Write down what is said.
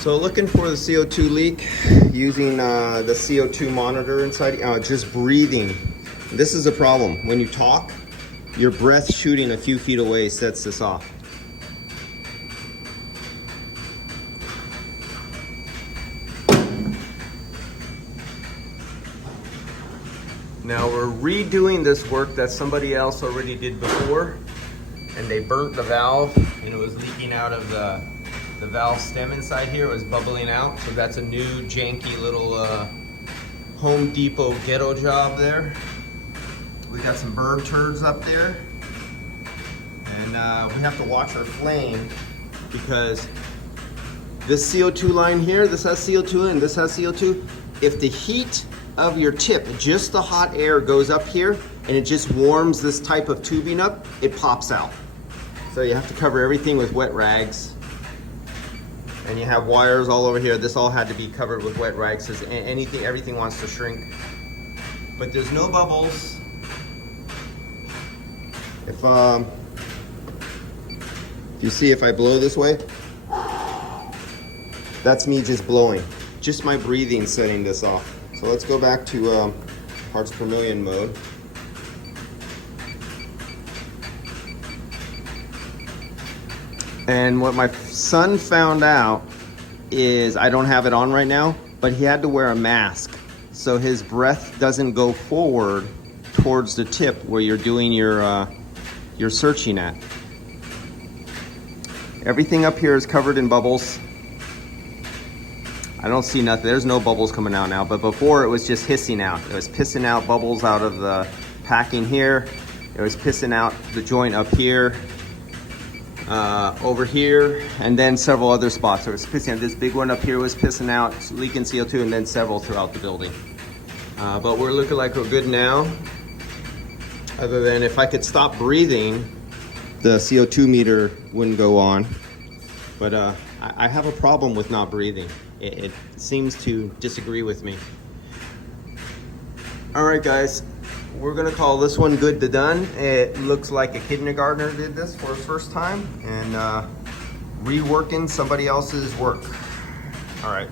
So looking for the CO2 leak using the CO2 monitor inside, just breathing. This is a problem. When you talk, your breath shooting a few feet away sets this off. Now we're redoing this work that somebody else already did before, and they burnt the valve and it was leaking out of the valve stem inside here. It was bubbling out. So that's a new janky little Home Depot ghetto job there. We got some bird turds up there, and we have to watch our flame because this CO2 line here, this has CO2 and this has CO2. If the heat of your tip, just the hot air goes up here and it just warms this type of tubing up, it pops out. So you have to cover everything with wet rags. And you have wires all over here. This all had to be covered with wet rags because everything wants to shrink. But there's no bubbles. If you see, if I blow this way, that's me just blowing. Just my breathing setting this off. So let's go back to parts per million mode. And what my son found out is, I don't have it on right now, but he had to wear a mask so his breath doesn't go forward towards the tip where you're doing your searching at. Everything up here is covered in bubbles. I don't see nothing. There's no bubbles coming out now, but before it was just hissing out. It was pissing out bubbles out of the packing here. It was pissing out the joint up here, over here, and then several other spots. So it was pissing out. This big one up here was pissing out, leaking CO2, and then several throughout the building. But we're looking like we're good now. Other than if I could stop breathing, the CO2 meter wouldn't go on. But I have a problem with not breathing. It seems to disagree with me. All right, guys, we're gonna call this one good to done. It looks like a kindergartner did this for his first time and reworking somebody else's work. All right.